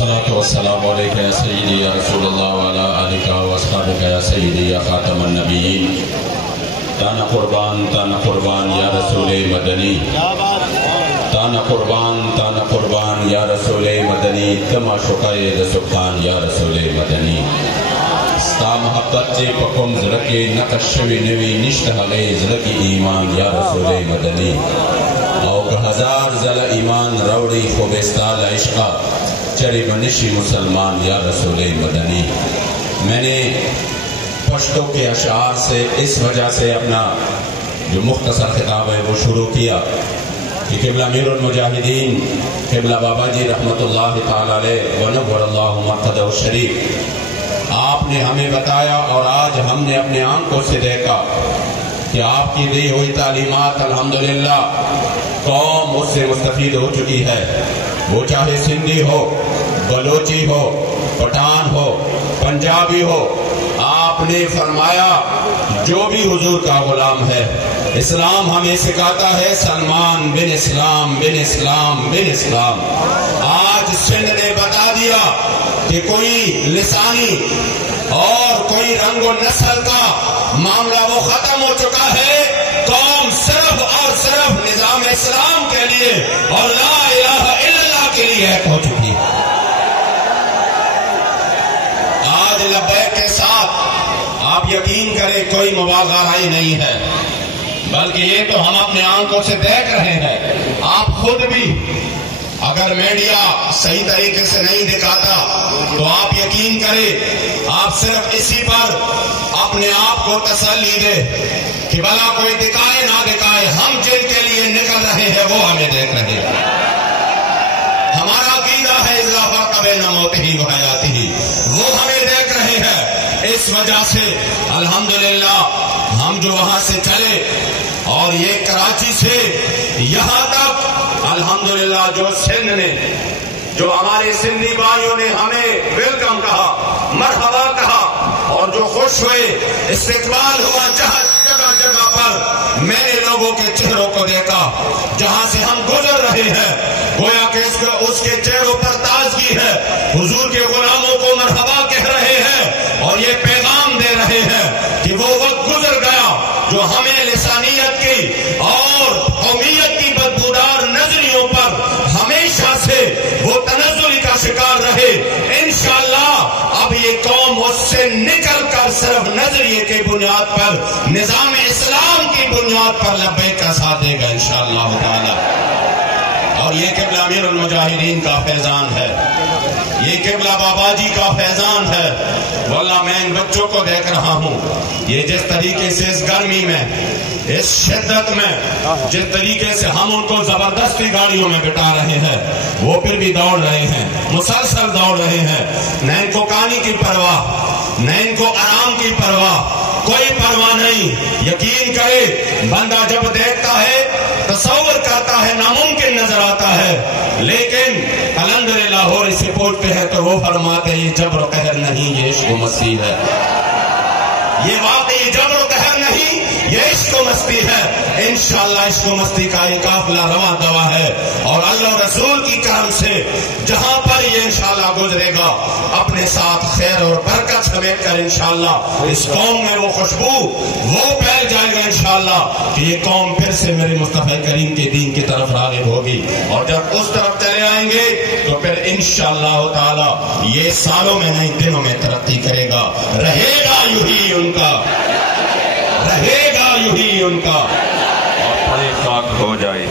والصلاة والسلام عليك يا سيدي يا رسول الله وعلى آلك وأصحابك يا سيدي يا خاتم النبيين. تانا قربان یا رسول مدنی، تانا قربان یا رسول مدنی، تما شکای د سبحان یا رسول مدنی. ستا محبت چه پکم زلکی نقش شوی نوی نشت حلی زلکی ایمان یا رسول مدنی. او که ہزار زل ایمان روڑی خوبستال عشقہ چڑی بنشی مسلمان یا رسول مدنی. میں نے پشتوں کے اشعار سے اس وجہ سے اپنا جو مختصر خطاب ہے وہ شروع کیا کہ قبلہ امیر المجاہدین قبلہ بابا جی رحمت اللہ تعالی علیہ ونور اللہ مرقدہ الشریف آپ نے ہمیں بتایا اور آج ہم نے اپنے آنکھوں سے دیکھا کہ آپ کی دی ہوئی تعلیمات الحمدللہ قوم اس سے مستفید ہو چکی ہے. وہ چاہے سندھی ہو، بلوچی ہو، پٹھان ہو، پنجابی ہو. آپ نے فرمایا جو بھی حضور کا غلام ہے، اسلام ہمیں سکھاتا ہے سلمان بن اسلام بن اسلام بن اسلام. آج سندھ نے بتا دیا کہ کوئی لسانی اور کوئی رنگ و نسل کا معاملہ وہ ختم ہو چکا ہے. قوم صرف اور صرف نظام اسلام کے لیے اور لا الہ الا اللہ کے لیے ایک ہو چکی ہے. آج لبیک کے ساتھ آپ یقین کریں کوئی مبالغہ نہیں ہے، بلکہ یہ تو ہم اپنے آنکھوں سے دیکھ رہے ہیں. آپ خود بھی اگر میڈیا صحیح طریقے سے نہیں دکھاتا تو آپ یقین کریں آپ صرف اسی پر اپنے آپ کو تسلی دے کہ بھلا کوئی دکھائے نہ دکھائے، ہم جن کے لیے نکل رہے ہیں وہ ہمیں دیکھ رہے ہیں. ہمارا عقیدہ ہے اضافہ کبھی نہ موت ہی و حیات ہی، وہ ہمیں دیکھ رہے ہیں. اس وجہ سے الحمدللہ ہم جو وہاں سے چلے اور یہ کراچی سے یہاں تک الحمدللہ جو سندھ نے، جو ہمارے سندھی بھائیوں نے ہمیں ویلکم کہا، مرحبا کہا اور جو خوش ہوئے، استقبال ہوا جگہ جگہ پر. میں نے لوگوں کے چہروں کو دیکھا جہاں سے ہم گزر رہے ہیں، گویا کہ اس کے چہروں پر تازگی ہے. حضور کے غلاموں کو مرحبا کہہ رہے ہیں اور یہ پیغام دے رہے ہیں کہ وہ وقت گزر گیا جو ہمیں لسانیت کی اور قومیت کی بدبودار نظریوں پر ہمیشہ سے وہ تنزل کا شکار رہے. انشاءاللہ اب یہ قوم اس سے نکل کر صرف نظریے کی بنیاد پر، نظام اسلام کی بنیاد پر لبیک کا ساتھ دے گا انشاءاللہ تعالی. اور یہ قبلہ امیر المجاہدین کا فیضان ہے، یہ قبلہ بابا جی کا فیضان ہے. واللہ میں ان بچوں کو دیکھ رہا ہوں، یہ جس طریقے سے اس گرمی میں، اس شدت میں، جس طریقے سے ہم ان کو زبردستی گاڑیوں میں بٹھا رہے ہیں، وہ پھر بھی دوڑ رہے ہیں، مسلسل دوڑ رہے ہیں. نہ ان کو کانی کی پرواہ، نہ ان کو آرام کی پرواہ، کوئی پرواہ نہیں. یقین کرے بندہ جب دیکھتا ہے تصور کرتا ہے ناممکن نظر آتا ہے، لیکن الحمدللہ ہو اسے پوچھتے ہیں تو وہ فرماتے ہیں یہ جبر و قہر نہیں، یہ عشق و مستی ہے. یہ واقعی جبر و قہر نہیں، یہ عشق و مستی ہے. انشاءاللہ عشق و مستی کا یہ قافلہ رواں دوا ہے اور اللہ رسول کی کرم سے جہاں پر یہ انشاءاللہ گزرے گا اپنے ساتھ خیر اور برکت سمیت کر انشاءاللہ اس قوم میں وہ خوشبو وہ پھیل جائے گا انشاءاللہ کہ یہ قوم پھر سے میرے مصطفی کریم کے دین کی طرف راغب ہوگی. اور جب اس طرف چلے آئیں گے تو پھر انشاءاللہ تعالی یہ سالوں میں نہیں دنوں میں ترقی کرے گا. رہے گا یوں ہی ان کا، رہے گا یوں ہی ان کا اور پڑے خاک ہو جائے.